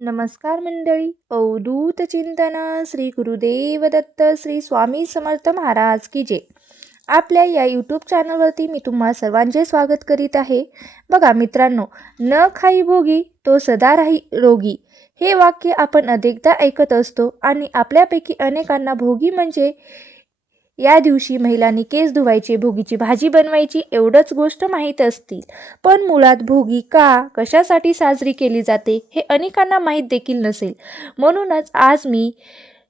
नमस्कार मंडळी. अवधूत चिंतन श्री गुरुदेव दत्त श्री स्वामी समर्थ महाराज की जय. आपल्या या यूट्यूब चॅनलवरती मी तुम्हा सर्वांचे स्वागत करीत आहे. बघा मित्रांनो, न खाई भोगी तो सदा राही रोगी हे वाक्य आपण अनेकदा ऐकत असतो आणि आपल्यापैकी अनेकांना भोगी म्हणजे या दिवशी महिलांनी केस धुवायचे, भोगीची भाजी बनवायची एवढंच गोष्ट माहीत असतील. पण मुळात भोगी कशासाठी साजरी केली जाते हे अनेकांना माहीत देखील नसेल. म्हणूनच आज मी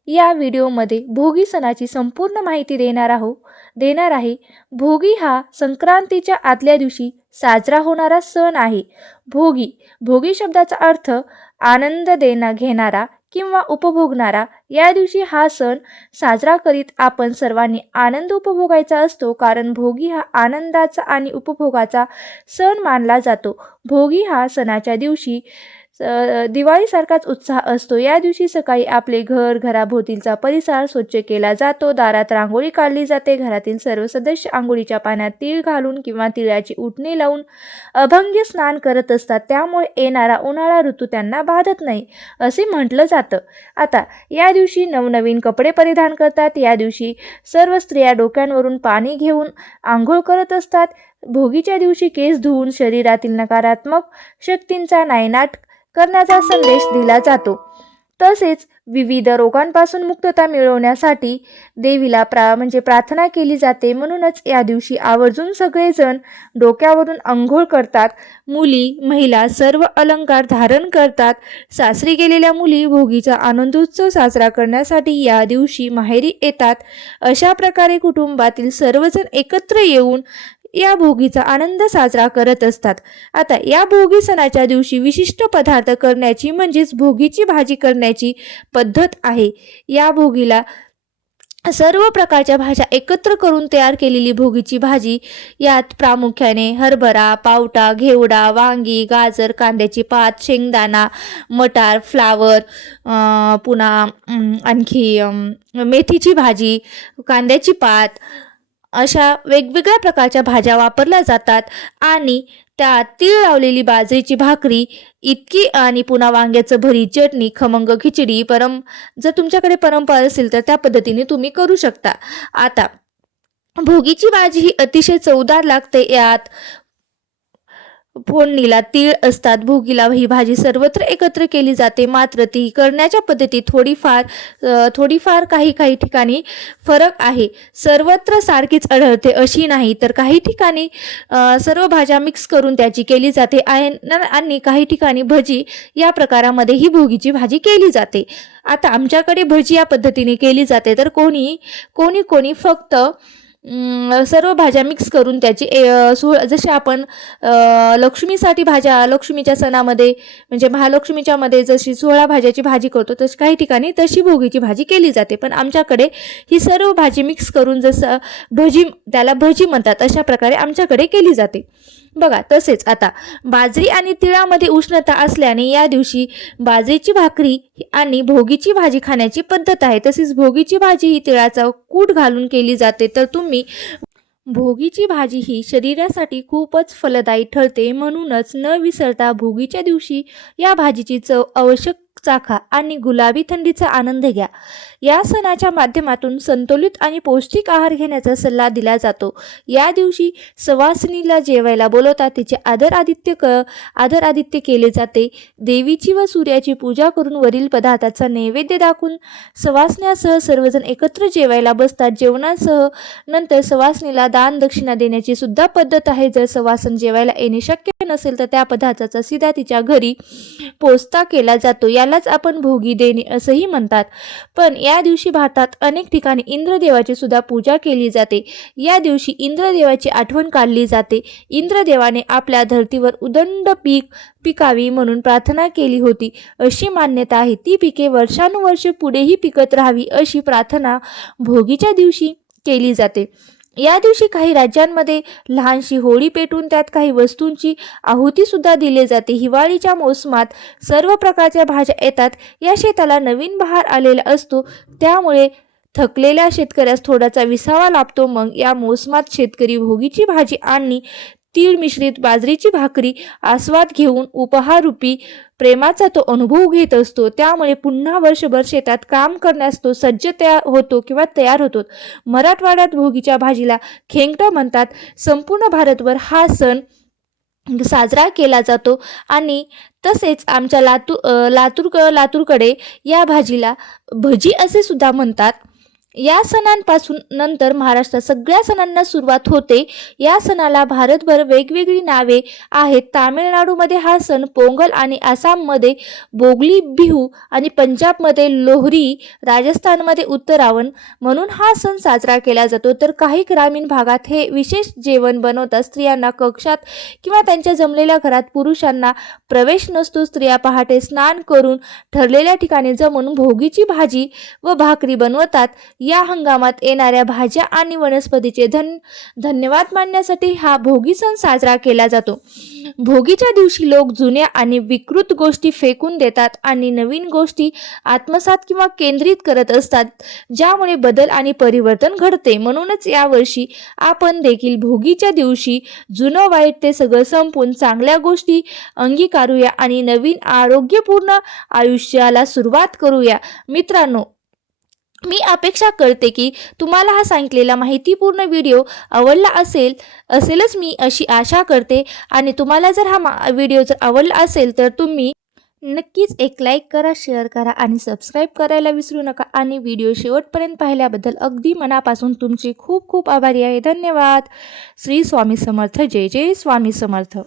या व्हिडिओमध्ये भोगी सणाची संपूर्ण माहिती देणार आहे. भोगी हा संक्रांतीच्या आदल्या दिवशी साजरा होणारा सण आहे. भोगी शब्दाचा अर्थ आनंद घेणारा किंवा उपभोगणारा. या दिवशी हा सण साजरा करीत आपण सर्वांनी आनंद उपभोगायचा असतो, कारण भोगी हा आनंदाचा आणि उपभोगाचा सण मानला जातो. भोगी हा सणाच्या दिवशी दिवाळीसारखाच उत्साह असतो. या दिवशी सकाळी आपले घराभोवतीचा परिसर स्वच्छ केला जातो, दारात रांगोळी काढली जाते, घरातील सर्व सदस्य आंघोळीच्या पाण्यात तीळ घालून किंवा तिळाची उटणी लावून अभंग स्नान करत असतात. त्यामुळे येणारा उन्हाळा ऋतू त्यांना बाधत नाही असे म्हटलं जातं. आता या दिवशी नवनवीन कपडे परिधान करतात. या दिवशी सर्व स्त्रिया डोक्यांवरून पाणी घेऊन आंघोळ करत असतात. भोगीच्या दिवशी केस धुवून शरीरातील नकारात्मक शक्तींचा नायनाट करण्याचा संदेश दिला जातो. तसेच विविध रोगांपासून मुक्तता मिळवण्यासाठी देवीला प्रार्थना केली जाते. म्हणूनच या दिवशी आवर्जून सगळेजण डोक्यावरून अंघोळ करतात. महिला सर्व अलंकार धारण करतात. सासरी गेलेल्या मुली भोगीचा आनंदोत्सव साजरा करण्यासाठी या दिवशी माहेरी येतात. अशा प्रकारे कुटुंबातील सर्वजण एकत्र येऊन या भोगीचा आनंद साजरा करत असतात. आता या भोगी सणाच्या दिवशी विशिष्ट पदार्थ करण्याची म्हणजेच भोगीची भाजी करण्याची पद्धत आहे. या भोगीला सर्व प्रकारच्या भाज्या एकत्र करून तयार केलेली भोगीची भाजी, यात प्रामुख्याने हरभरा, पावटा, घेवडा, वांगी, गाजर, कांद्याची पात, शेंगदाणा, मटार, फ्लावर, पुन्हा आणखी मेथीची भाजी, कांद्याची पात अशा वेगवेगळ्या प्रकारच्या भाज्या वापरल्या जातात. आणि त्यात तीळ लावलेली बाजरीची भाकरी इतकी आणि पुन्हा वांग्याचं भरीत, चटणी, खमंग खिचडी जर तुमच्याकडे परंपरा असेल तर त्या पद्धतीने तुम्ही करू शकता. आता भोगीची भाजी ही अतिशय चवदार लागते. यात फोडणीला तीळ असतात. भोगीला ही भाजी सर्वत्र एकत्र केली जाते, मात्र ती करण्याच्या पद्धती थोडीफार काही ठिकाणी फरक आहे. सर्वत्र सारखीच आढळते अशी नाही, तर काही ठिकाणी सर्व भाज्या मिक्स करून त्याची केली जाते आणि काही ठिकाणी भजी या प्रकारामध्ये ही भोगीची भाजी केली जाते. आता आमच्याकडे भजी या पद्धतीने केली जाते, तर कोणी फक्त सर्व भाज्या मिक्स करून त्याची जसे आपण लक्ष्मीसाठी भाज्या लक्ष्मीच्या सणामध्ये म्हणजे महालक्ष्मीच्या मध्ये जशी 16 भाज्याची भाजी करतो तशी काही ठिकाणी तशी भोगीची भाजी केली जाते. पण आमच्याकडे ही सर्व भाजी मिक्स करून जसं त्याला भजी म्हणतात अशा प्रकारे आमच्याकडे केली जाते. बघा, तसेच आता बाजरी आणि तिळामध्ये उष्णता असल्याने या दिवशी बाजरीची भाकरी आणि भोगीची भाजी खाण्याची पद्धत आहे. तसेच भोगीची भाजी ही तिळाचा कूट घालून केली जाते. तर तुम्ही भोगीची भाजी ही शरीरासाठी खूपच फलदायी ठरते. म्हणूनच न विसरता भोगीच्या दिवशी या भाजीची चव आवश्यक चाखा आणि गुलाबी थंडीचा आनंद घ्या. या सणाच्या माध्यमातून संतुलित आणि पौष्टिक आहार घेण्याचा सल्ला दिला जातो. या दिवशी सवासणीला जेवायला बोलवतात, तिचे आदर आदित्य केले जाते. देवीची व सूर्याची पूजा करून वरील पदार्थाचा नैवेद्य दाखवून सवासण्यासह सर्वजण एकत्र जेवायला बसतात. जेवणासह नंतर सवासणीला दान दक्षिणा देण्याची सुद्धा पद्धत आहे. जर सवासण जेवायला येणे शक्य नसेल तर त्या पदार्थाचा सीधा तिच्या घरी पोचता केला जातो. यालाच आपण भोगी देणे असंही म्हणतात. पण या दिवशी भारतात अनेक ठिकाणी इंद्रदेवाची सुद्धा पूजा केली जाते. या दिवशी इंद्रदेवाची आठवण काढली जाते. इंद्रदेवाने आपल्या धर्तीवर उदंड पिकावी म्हणून प्रार्थना केली होती अशी मान्यता आहे. ती पिके वर्षानुवर्षे पुढेही पिकत राहावी अशी प्रार्थना भोगीच्या दिवशी केली जाते. या दिवशी काही राज्यांमध्ये लहानशी होळी पेटून त्यात काही वस्तूंची आहुती सुद्धा दिली जाते. हिवाळीच्या मोसमात सर्व प्रकारच्या भाज्या येतात. या शेताला नवीन बहार आलेला असतो, त्यामुळे थकलेल्या शेतकऱ्यास थोडासा विसावा लाभतो. मग या मोसमात शेतकरी भोगीची भाजी आणि तीळ मिश्रित बाजरीची भाकरी आस्वाद घेऊन उपहाररूपी प्रेमाचा तो अनुभव घेत असतो। त्यामुळे पुन्हा वर्षभर शेतात काम करण्यास तो सज्ज तयार होतो। मराठवाड्यात भोगीच्या भाजीला खेंगटं म्हणतात। संपूर्ण भारतभर हा सण साजरा केला जातो आणि तसेच आमच्या लातूरकडे या भाजीला भजी असे सुद्धा म्हणतात। या सणांपासून नंतर महाराष्ट्रात सगळ्या सणांना सुरुवात होते। या सणाला भारतभर वेगवेगळी नावे आहेत। तामिळनाडूमध्ये हा सण पोंगल आणि आसाममध्ये बोगली बिहू आणि पंजाबमध्ये लोहरी, राजस्थानमध्ये उत्तरायण म्हणून हा सण साजरा केला जातो। तर काही ग्रामीण भागात हे विशेष जेवण बनवतात। स्त्रियांना कक्षात किंवा त्यांच्या जमलेल्या घरात पुरुषांना प्रवेश नसतो। स्त्रिया पहाटे स्नान करून ठरलेल्या ठिकाणी जमून भोगीची भाजी व भाकरी बनवतात। या हंगामात येणाऱ्या भाज्या आणि वनस्पतीचे धन्यवाद मानण्यासाठी हा भोगी सण साजरा केला जातो। भोगीच्या दिवशी लोक जुन्या आणि विकृत गोष्टी फेकून देतात आणि नवीन गोष्टी आत्मसात किंवा केंद्रित करत असतात, ज्यामुळे बदल आणि परिवर्तन घडते। म्हणूनच यावर्षी आपण देखील भोगीच्या दिवशी जुनं वाईट ते सगळं संपून चांगल्या गोष्टी अंगीकारूया आणि नवीन आरोग्यपूर्ण आयुष्याला सुरुवात करूया। मित्रांनो, मी अपेक्षा करते की तुम्हाला हा सांगितलेला माहितीपूर्ण व्हिडिओ आवडला असेलच मी अशी आशा करते। आणि तुम्हाला जर हा व्हिडिओ जर आवडला असेल तर तुम्ही नक्कीच एक लाईक करा, शेअर करा आणि सबस्क्राईब करायला विसरू नका। आणि व्हिडिओ शेवटपर्यंत पाहिल्याबद्दल अगदी मनापासून तुमचे खूप खूप आभारी आहे। धन्यवाद। श्री स्वामी समर्थ। जय जय स्वामी समर्थ।